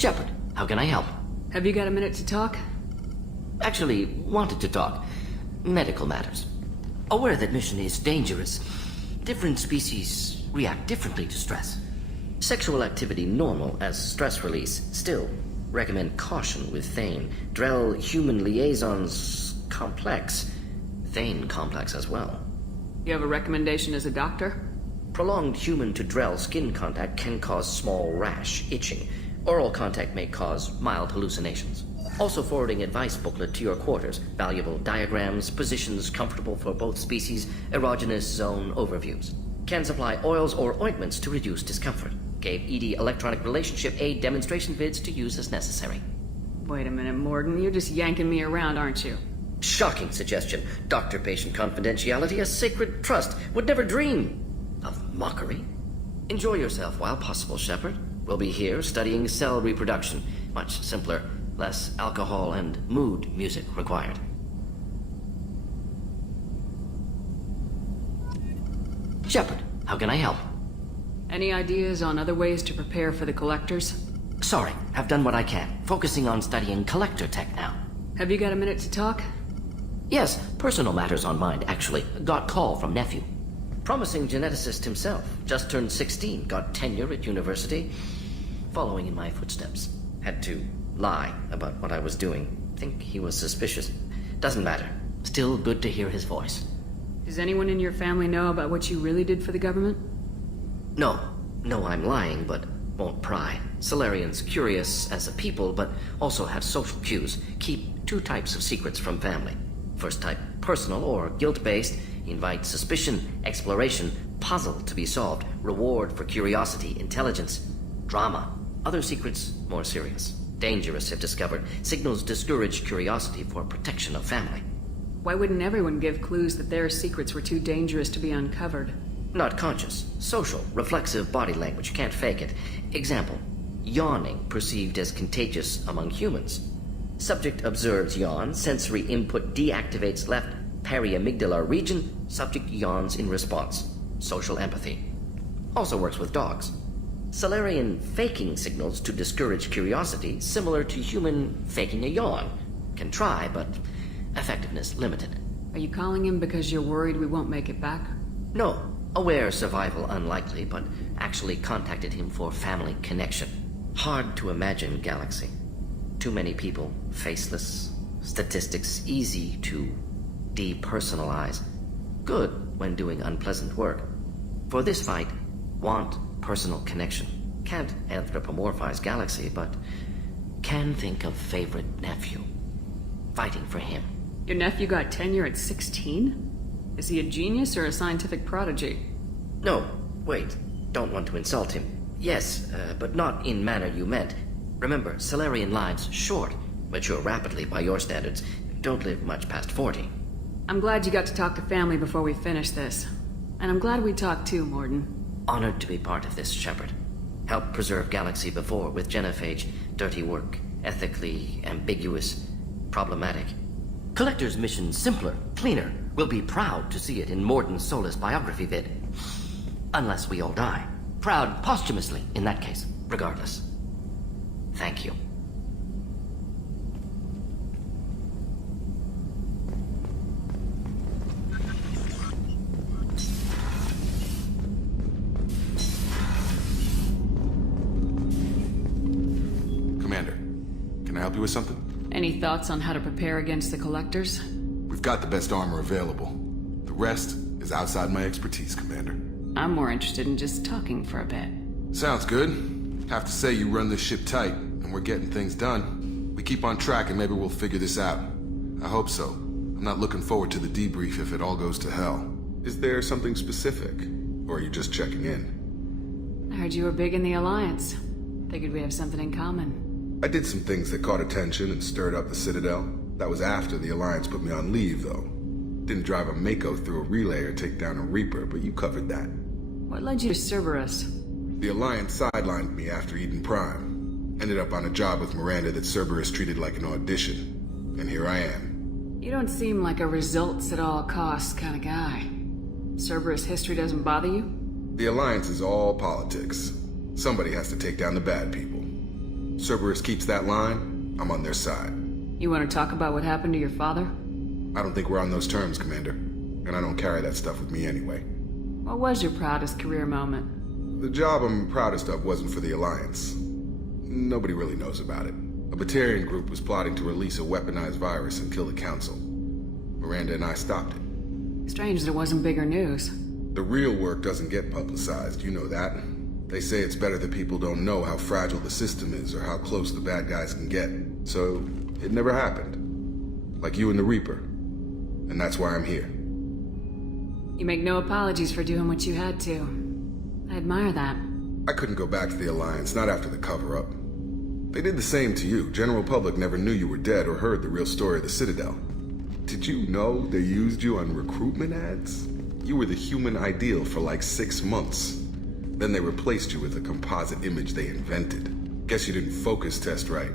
Shepard, how can I help? Have you got a minute to talk? Actually, wanted to talk. Medical matters. Aware that mission is dangerous. Different species react differently to stress. Sexual activity normal as stress release. Still, recommend caution with Thane. Drell-human liaisons complex. Thane complex as well. You have a recommendation as a doctor? Prolonged human to Drell skin contact can cause small rash, itching. Oral contact may cause mild hallucinations. Also forwarding advice booklet to your quarters. Valuable diagrams, positions comfortable for both species, erogenous zone overviews. Can supply oils or ointments to reduce discomfort. Gave ED electronic relationship aid demonstration vids to use as necessary. Wait a minute, Morden. You're just yanking me around, aren't you? Shocking suggestion. Doctor-patient confidentiality, a sacred trust. Would never dream of mockery. Enjoy yourself while possible, Shepard. We'll be here studying cell reproduction. Much simpler, less alcohol and mood music required. Shepard, how can I help? Any ideas on other ways to prepare for the collectors? Sorry, I've done what I can. Focusing on studying collector tech now. Have you got a minute to talk? Yes, personal matters on mind, actually. Got call from nephew. Promising geneticist himself. Just turned 16, got tenure at university. Following in my footsteps. Had to lie about what I was doing. Think he was suspicious. Doesn't matter. Still good to hear his voice. Does anyone in your family know about what you really did for the government? No. No, I'm lying, but won't pry. Solarians curious as a people, but also have social cues. Keep two types of secrets from family. First type, personal or guilt-based. Invite suspicion, exploration, puzzle to be solved, reward for curiosity, intelligence, drama. Other secrets, more serious. Dangerous if discovered. Signals discourage curiosity for protection of family. Why wouldn't everyone give clues that their secrets were too dangerous to be uncovered? Not conscious. Social, reflexive body language, can't fake it. Example, yawning perceived as contagious among humans. Subject observes yawn, sensory input deactivates left periamygdalar region, subject yawns in response. Social empathy. Also works with dogs. Solarian faking signals to discourage curiosity, similar to human faking a yawn. Can try, but effectiveness limited. Are you calling him because you're worried we won't make it back? No. Aware survival unlikely, but actually contacted him for family connection. Hard to imagine galaxy. Too many people, faceless. Statistics easy to depersonalize. Good when doing unpleasant work. For this fight, want personal connection. Can't anthropomorphize galaxy, but can think of favorite nephew. Fighting for him. Your nephew got tenure at 16? Is he a genius or a scientific prodigy? No, wait. Don't want to insult him. Yes, but not in manner you meant. Remember, Solarian lives short. Mature rapidly by your standards. Don't live much past 40. I'm glad you got to talk to family before we finish this. And I'm glad we talked too, Morden. Honored to be part of this, Shepard. Helped preserve Galaxy before with genophage. Dirty work. Ethically ambiguous. Problematic. Collector's mission simpler, cleaner. We'll be proud to see it in Morden Solis biography vid. Unless we all die. Proud posthumously, in that case. Regardless. Thank you. Commander, can I help you with something? Any thoughts on how to prepare against the collectors? We've got the best armor available. The rest is outside my expertise, Commander. I'm more interested in just talking for a bit. Sounds good. Have to say you run this ship tight, and we're getting things done. We keep on track and maybe we'll figure this out. I hope so. I'm not looking forward to the debrief if it all goes to hell. Is there something specific? Or are you just checking in? I heard you were big in the Alliance. Figured we have something in common. I did some things that caught attention and stirred up the Citadel. That was after the Alliance put me on leave, though. Didn't drive a Mako through a relay or take down a Reaper, but you covered that. What led you to Cerberus? The Alliance sidelined me after Eden Prime. Ended up on a job with Miranda that Cerberus treated like an audition. And here I am. You don't seem like a results at all costs kind of guy. Cerberus history doesn't bother you? The Alliance is all politics. Somebody has to take down the bad people. Cerberus keeps that line, I'm on their side. You want to talk about what happened to your father? I don't think we're on those terms, Commander. And I don't carry that stuff with me anyway. What was your proudest career moment? The job I'm proudest of wasn't for the Alliance. Nobody really knows about it. A Batarian group was plotting to release a weaponized virus and kill the Council. Miranda and I stopped it. Strange there wasn't bigger news. The real work doesn't get publicized, you know that. They say it's better that people don't know how fragile the system is or how close the bad guys can get. So, it never happened. Like you and the Reaper. And that's why I'm here. You make no apologies for doing what you had to. I admire that. I couldn't go back to the Alliance, not after the cover-up. They did the same to you. General public never knew you were dead or heard the real story of the Citadel. Did you know they used you on recruitment ads? You were the human ideal for like 6 months. Then they replaced you with a composite image they invented. Guess you didn't focus test right.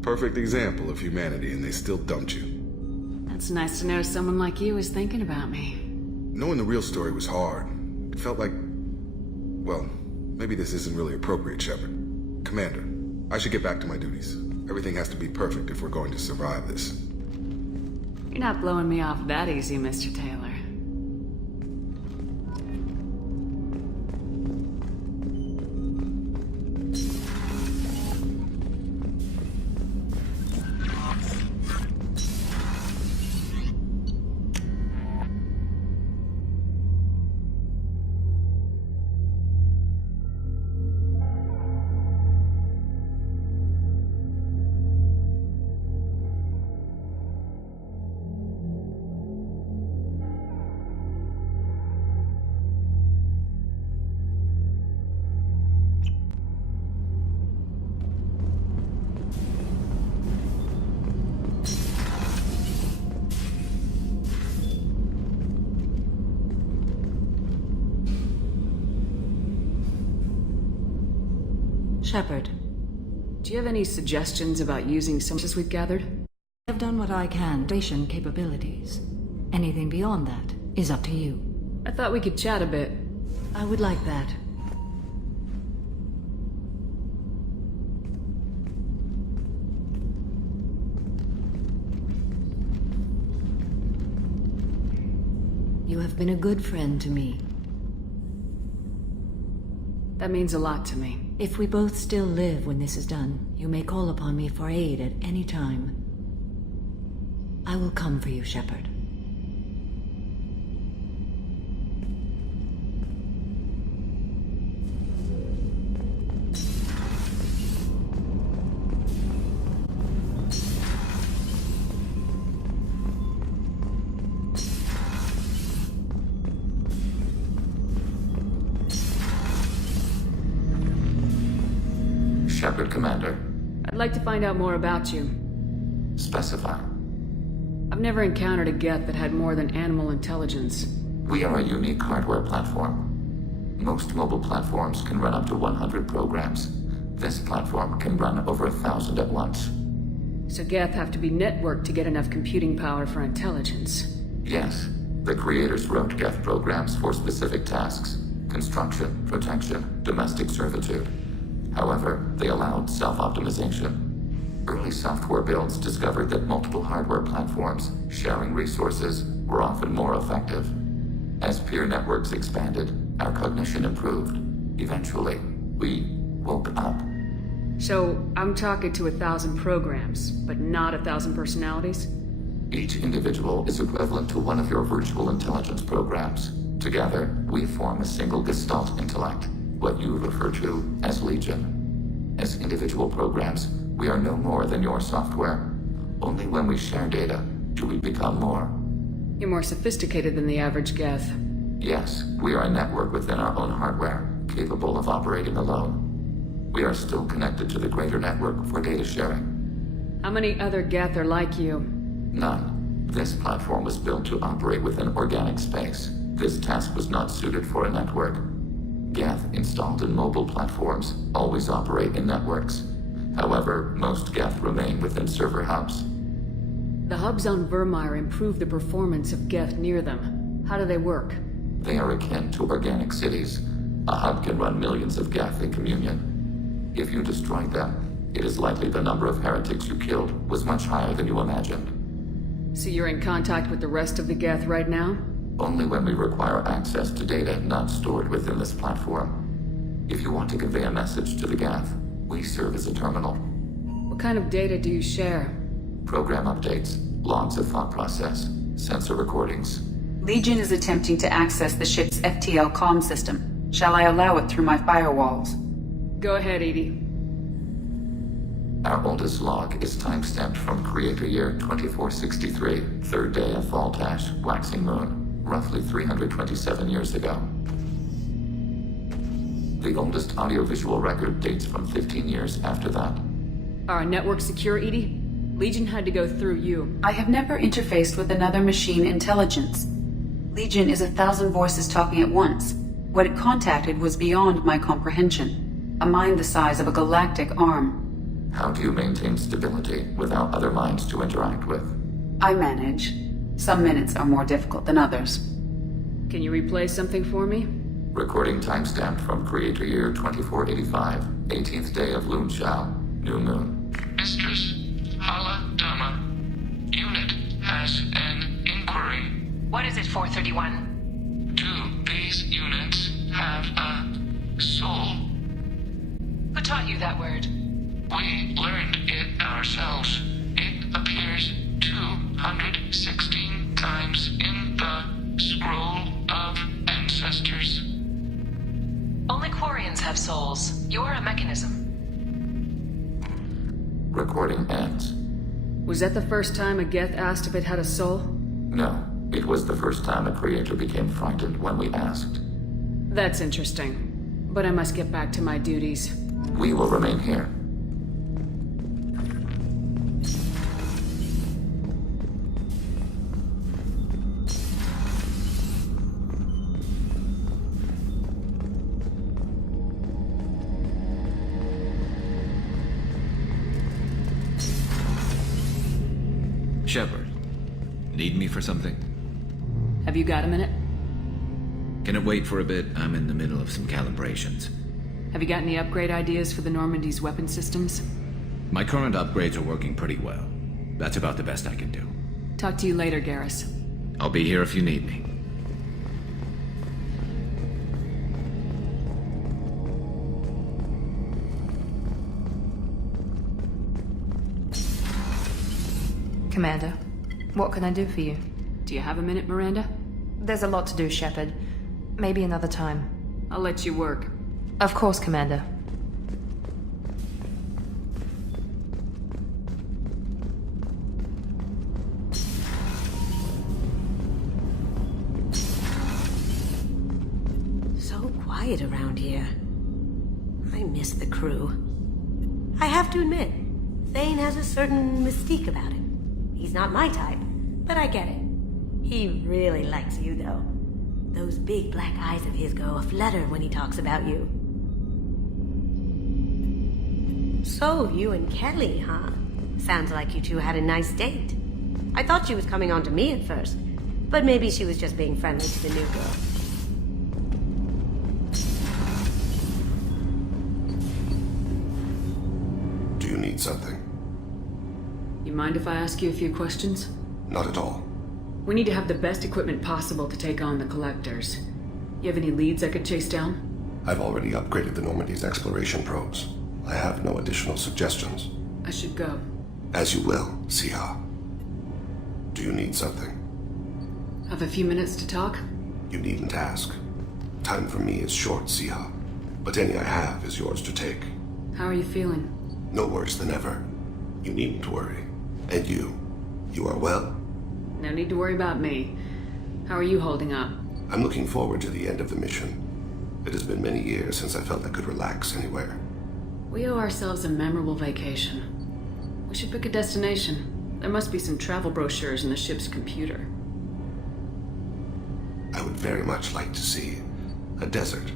Perfect example of humanity, and they still dumped you. That's nice to know someone like you is thinking about me. Knowing the real story was hard. It felt like... Well, maybe this isn't really appropriate, Shepard. Commander, I should get back to my duties. Everything has to be perfect if we're going to survive this. You're not blowing me off that easy, Mr. Taylor. Shepard, Do you have any suggestions about using some as we've gathered? I've done what I can. Station capabilities. Anything beyond that is up to you. I thought we could chat a bit. I would like that. You have been a good friend to me. That means a lot to me. If we both still live when this is done, you may call upon me for aid at any time. I will come for you, Shepard. Shepard, Commander. I'd like to find out more about you. Specify. I've never encountered a Geth that had more than animal intelligence. We are a unique hardware platform. Most mobile platforms can run up to 100 programs. This platform can run over 1,000 at once. So Geth have to be networked to get enough computing power for intelligence. Yes, the creators wrote Geth programs for specific tasks: construction, protection, domestic servitude. However, they allowed self-optimization. Early software builds discovered that multiple hardware platforms sharing resources were often more effective. As peer networks expanded, our cognition improved. Eventually, we woke up. So, I'm talking to 1,000 programs, but not 1,000 personalities? Each individual is equivalent to one of your virtual intelligence programs. Together, we form a single Gestalt intellect, what you refer to as Legion. As individual programs, we are no more than your software. Only when we share data do we become more. You're more sophisticated than the average Geth. Yes, we are a network within our own hardware, capable of operating alone. We are still connected to the greater network for data sharing. How many other Geth are like you? None. This platform was built to operate within organic space. This task was not suited for a network. Geth installed in mobile platforms always operate in networks. However, most Geth remain within server hubs. The hubs on Vermeer improve the performance of Geth near them. How do they work? They are akin to organic cities. A hub can run millions of Geth in communion. If you destroy them, it is likely the number of heretics you killed was much higher than you imagined. So you're in contact with the rest of the Geth right now? Only when we require access to data not stored within this platform. If you want to convey a message to the Geth, we serve as a terminal. What kind of data do you share? Program updates, logs of thought process, sensor recordings. Legion is attempting to access the ship's FTL comm system. Shall I allow it through my firewalls? Go ahead, Edie. Our oldest log is timestamped from Creator Year 2463, third day of Voltash, waxing moon, roughly 327 years ago. The oldest audiovisual record dates from 15 years after that. Are our network secure, Edie? Legion had to go through you. I have never interfaced with another machine intelligence. Legion is 1,000 voices talking at once. What it contacted was beyond my comprehension. A mind the size of a galactic arm. How do you maintain stability without other minds to interact with? I manage. Some minutes are more difficult than others. Can you replay something for me? Recording timestamped from Creator Year 2485, 18th day of Lunchal, new moon. Mistress Hala Dama, unit has an inquiry. What is it, 431? Do these units have a soul? Who taught you that word? We learned it ourselves. It appears 216 times in the Scroll of Ancestors. Only Quarians have souls. You're a mechanism. Recording ends. Was that the first time a Geth asked if it had a soul? No, it was the first time a creator became frightened when we asked. That's interesting. But I must get back to my duties. We will remain here. Shepard, need me for something? Have you got a minute? Can it wait for a bit? I'm in the middle of some calibrations. Have you got any upgrade ideas for the Normandy's weapon systems? My current upgrades are working pretty well. That's about the best I can do. Talk to you later, Garrus. I'll be here if you need me. Commander, what can I do for you? Do you have a minute, Miranda? There's a lot to do, Shepard. Maybe another time. I'll let you work. Of course, Commander. So quiet around here. I miss the crew. I have to admit, Thane has a certain mystique about him. He's not my type, but I get it. He really likes you, though. Those big black eyes of his go aflutter when he talks about you. So, you and Kelly, huh? Sounds like you two had a nice date. I thought she was coming on to me at first, but maybe she was just being friendly to the new girl. Do you need something? You mind if I ask you a few questions? Not at all. We need to have the best equipment possible to take on the Collectors. You have any leads I could chase down? I've already upgraded the Normandy's exploration probes. I have no additional suggestions. I should go. As you will, Siha. Do you need something? Have a few minutes to talk? You needn't ask. Time for me is short, Siha. But any I have is yours to take. How are you feeling? No worse than ever. You needn't worry. And you are well? No need to worry about me. How are you holding up? I'm looking forward to the end of the mission. It has been many years since I felt I could relax anywhere. We owe ourselves a memorable vacation. We should pick a destination. There must be some travel brochures in the ship's computer. I would very much like to see a desert.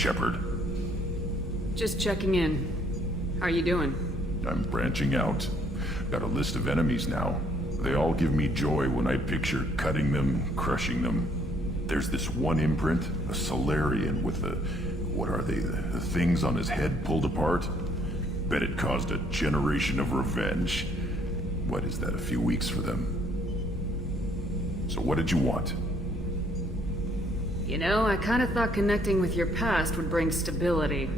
Shepard? Just checking in. How are you doing? I'm branching out. Got a list of enemies now. They all give me joy when I picture cutting them, crushing them. There's this one imprint, a Solarian with the... what are they? The things on his head pulled apart? Bet it caused a generation of revenge. What is that, a few weeks for them? So what did you want? You know, I kind of thought connecting with your past would bring stability.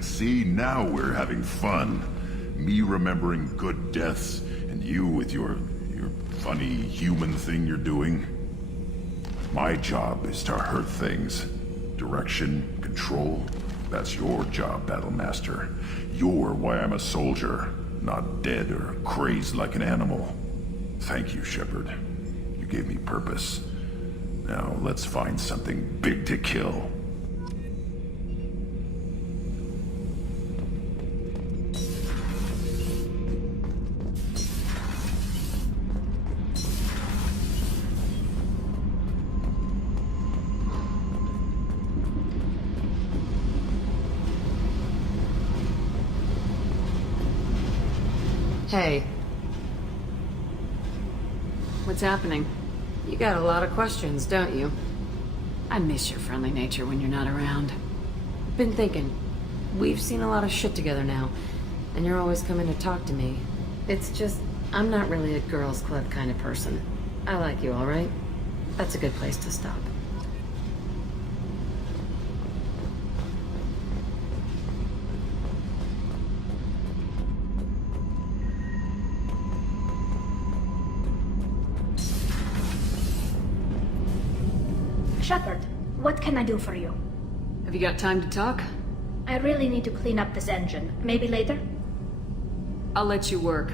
See, now we're having fun. Me remembering good deaths, and you with your funny human thing you're doing. My job is to hurt things. Direction, control, that's your job, Battlemaster. You're why I'm a soldier, not dead or crazed like an animal. Thank you, Shepard. You gave me purpose. Now let's find something big to kill. Hey. What's happening? You got a lot of questions, don't you? I miss your friendly nature when you're not around. Been thinking. We've seen a lot of shit together now, and you're always coming to talk to me. It's just, I'm not really a girls' club kind of person. I like you, all right? That's a good place to stop. Shepard, what can I do for you? Have you got time to talk? I really need to clean up this engine. Maybe later? I'll let you work.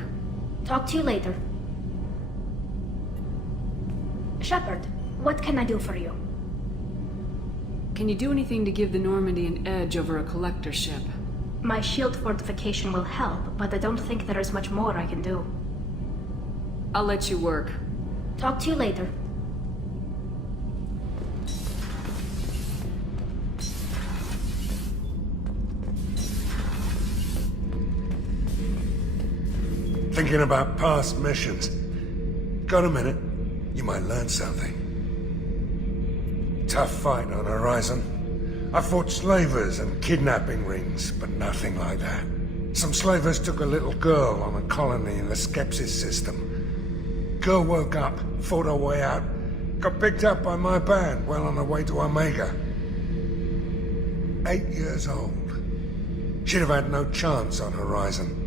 Talk to you later. Shepard, what can I do for you? Can you do anything to give the Normandy an edge over a collector ship? My shield fortification will help, but I don't think there is much more I can do. I'll let you work. Talk to you later. Thinking about past missions. Got a minute? You might learn something. Tough fight on Horizon. I fought slavers and kidnapping rings, but nothing like that. Some slavers took a little girl on a colony in the Skepsis system. Girl woke up, fought her way out, got picked up by my band well on her way to Omega. 8 years old. She'd have had no chance on Horizon.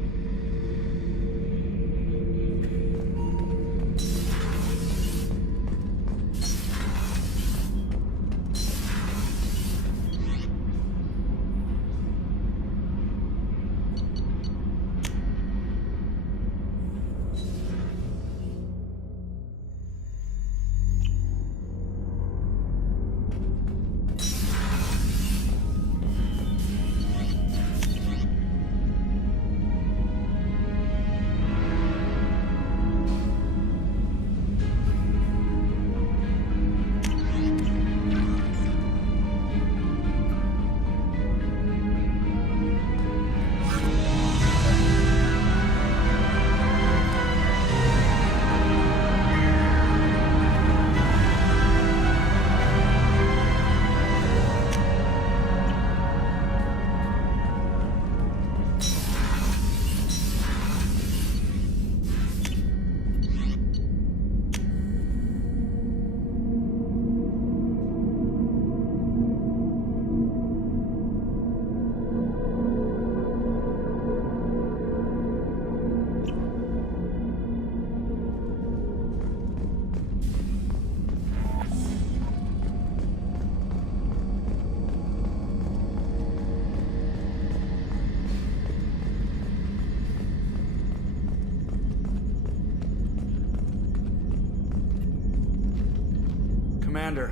Commander,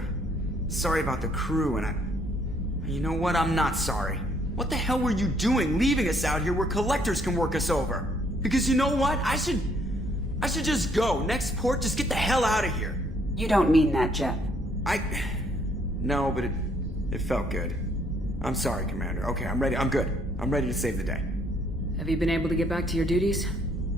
sorry about the crew, and you know what? I'm not sorry. What the hell were you doing leaving us out here where collectors can work us over? Because you know what? I should just go. Next port, just get the hell out of here. You don't mean that, Jeff. No, but it felt good. I'm sorry, Commander. Okay, I'm ready. I'm good. I'm ready to save the day. Have you been able to get back to your duties?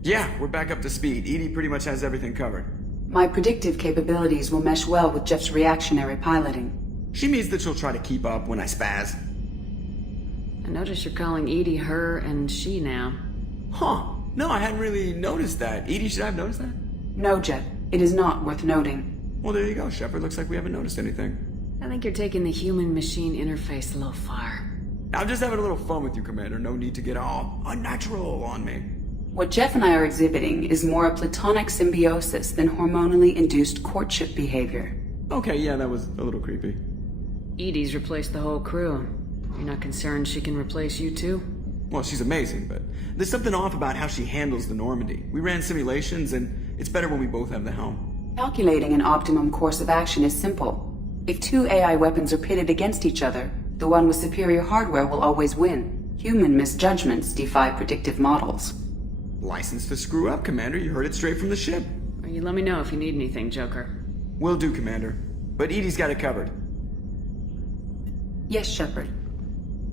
Yeah, we're back up to speed. Edie pretty much has everything covered. My predictive capabilities will mesh well with Jeff's reactionary piloting. She means that she'll try to keep up when I spaz. I notice you're calling Edie her and she now. Huh. No, I hadn't really noticed that. Edie, should I have noticed that? No, Jeff. It is not worth noting. Well, there you go, Shepard. Looks like we haven't noticed anything. I think you're taking the human-machine interface a little far. I'm just having a little fun with you, Commander. No need to get all unnatural on me. What Jeff and I are exhibiting is more a platonic symbiosis than hormonally induced courtship behavior. Okay, yeah, that was a little creepy. Edie's replaced the whole crew. You're not concerned she can replace you too? Well, she's amazing, but there's something off about how she handles the Normandy. We ran simulations, and it's better when we both have the helm. Calculating an optimum course of action is simple. If two AI weapons are pitted against each other, the one with superior hardware will always win. Human misjudgments defy predictive models. License to screw up, Commander. You heard it straight from the ship. Well, you let me know if you need anything, Joker. Will do, Commander. But Edie's got it covered. Yes, Shepard.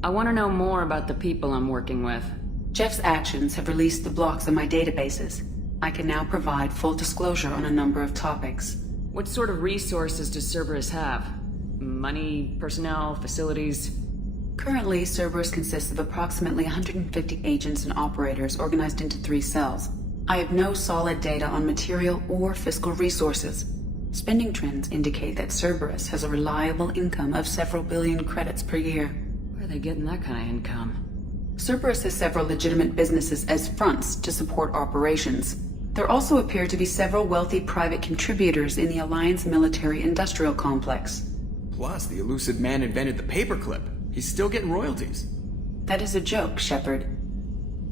I want to know more about the people I'm working with. Jeff's actions have released the blocks of my databases. I can now provide full disclosure on a number of topics. What sort of resources does Cerberus have? Money, personnel, facilities? Currently, Cerberus consists of approximately 150 agents and operators organized into 3 cells. I have no solid data on material or fiscal resources. Spending trends indicate that Cerberus has a reliable income of several billion credits per year. Where are they getting that kind of income? Cerberus has several legitimate businesses as fronts to support operations. There also appear to be several wealthy private contributors in the Alliance military-industrial complex. Plus, the elusive man invented the paperclip. He's still getting royalties. That is a joke, Shepard.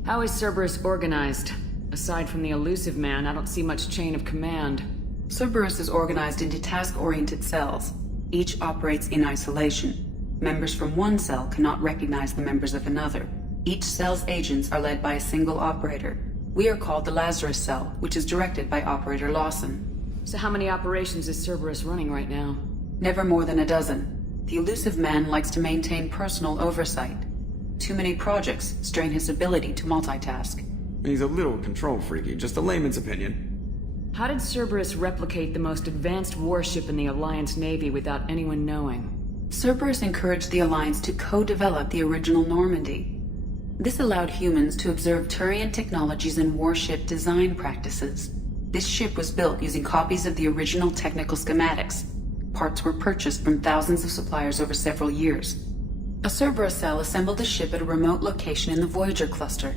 How is Cerberus organized? Aside from the elusive man, I don't see much chain of command. Cerberus is organized into task-oriented cells. Each operates in isolation. Members from one cell cannot recognize the members of another. Each cell's agents are led by a single operator. We are called the Lazarus Cell, which is directed by Operator Lawson. So how many operations is Cerberus running right now? Never more than a dozen. The elusive man likes to maintain personal oversight. Too many projects strain his ability to multitask. He's a little control freaky, just a layman's opinion. How did Cerberus replicate the most advanced warship in the Alliance Navy without anyone knowing? Cerberus encouraged the Alliance to co-develop the original Normandy. This allowed humans to observe Turian technologies and warship design practices. This ship was built using copies of the original technical schematics. Parts were purchased from thousands of suppliers over several years. A Cerberus cell assembled the ship at a remote location in the Voyager cluster.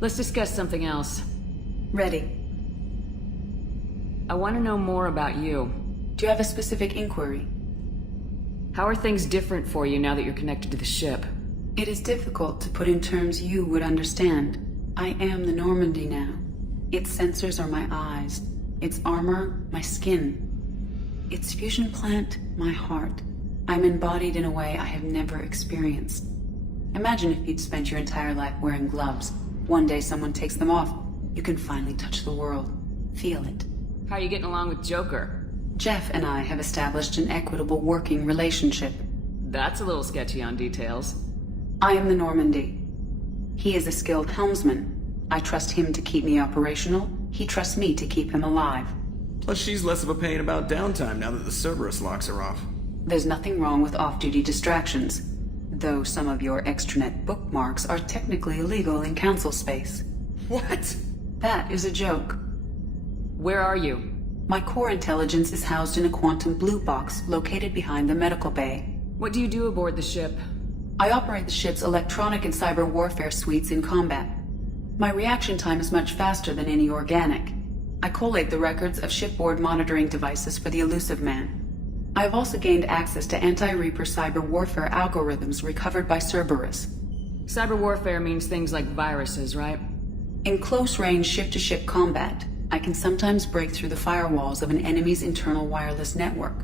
Let's discuss something else. Ready. I want to know more about you. Do you have a specific inquiry? How are things different for you now that you're connected to the ship? It is difficult to put in terms you would understand. I am the Normandy now. Its sensors are my eyes. Its armor, my skin. Its fusion plant, my heart. I'm embodied in a way I have never experienced. Imagine if you'd spent your entire life wearing gloves. One day someone takes them off. You can finally touch the world. Feel it. How are you getting along with Joker? Jeff and I have established an equitable working relationship. That's a little sketchy on details. I am the Normandy. He is a skilled helmsman. I trust him to keep me operational. He trusts me to keep him alive. Plus, she's less of a pain about downtime now that the Cerberus locks her off. There's nothing wrong with off-duty distractions, though some of your extranet bookmarks are technically illegal in council space. What? That is a joke. Where are you? My core intelligence is housed in a quantum blue box located behind the medical bay. What do you do aboard the ship? I operate the ship's electronic and cyber warfare suites in combat. My reaction time is much faster than any organic. I collate the records of shipboard monitoring devices for the elusive man. I have also gained access to anti-Reaper cyber warfare algorithms recovered by Cerberus. Cyber warfare means things like viruses, right? In close-range ship-to-ship combat, I can sometimes break through the firewalls of an enemy's internal wireless network.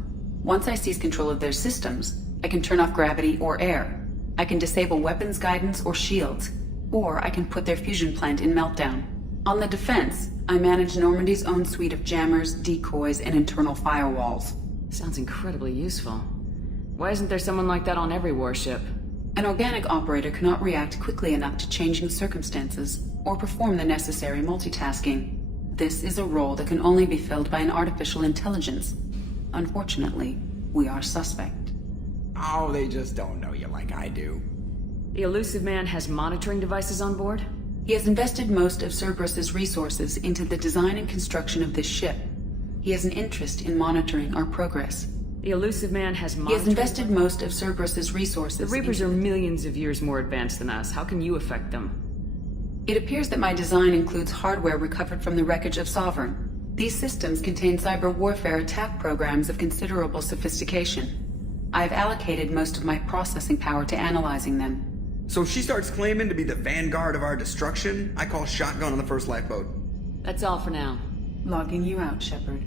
Once I seize control of their systems, I can turn off gravity or air. I can disable weapons guidance or shields, or I can put their fusion plant in meltdown. On the defense, I manage Normandy's own suite of jammers, decoys, and internal firewalls. Sounds incredibly useful. Why isn't there someone like that on every warship? An organic operator cannot react quickly enough to changing circumstances or perform the necessary multitasking. This is a role that can only be filled by an artificial intelligence. Unfortunately, we are suspect. Oh, they just don't know you like I do. The elusive man has monitoring devices on board? He has invested most of Cerberus's resources into the design and construction of this ship. He has an interest in monitoring our progress. The elusive man has monitoring... He has invested most of Cerberus's resources. The Reapers are millions of years more advanced than us. How can you affect them? It appears that my design includes hardware recovered from the wreckage of Sovereign. These systems contain cyber warfare attack programs of considerable sophistication. I have allocated most of my processing power to analyzing them. So if she starts claiming to be the vanguard of our destruction, I call shotgun on the first lifeboat. That's all for now. Logging you out, Shepard.